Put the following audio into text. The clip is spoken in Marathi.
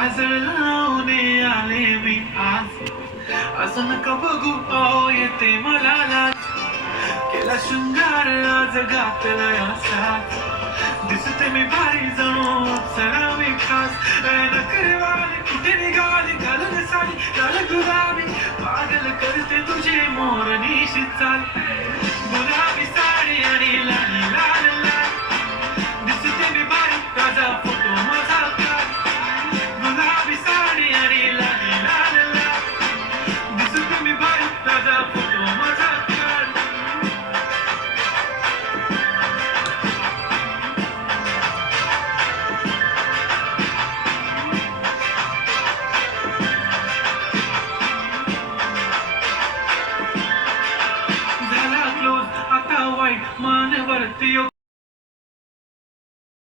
काजळ लावणे आले मी आज, असं नका बघू अहो येते मला लाज. केला शृंगार आज घातलाय असाच, दिसते मी भारी जणू अप्सरा मी खास. नखरेवाली कुठे निघाली घालून साडी लाल गुलाबी, पागल करते तुझे मोरनीशी चाल. गुलाबी साडी आणि लाली लाल लाल, दिसते मी भारी ताजा फोटो माझा काढ. गुलाबी साडी आणि लाली लाल लाल, दिसते मी भारी ताजा फोटो माझा काढ. झाला क्लोज आता वाईट मानवरती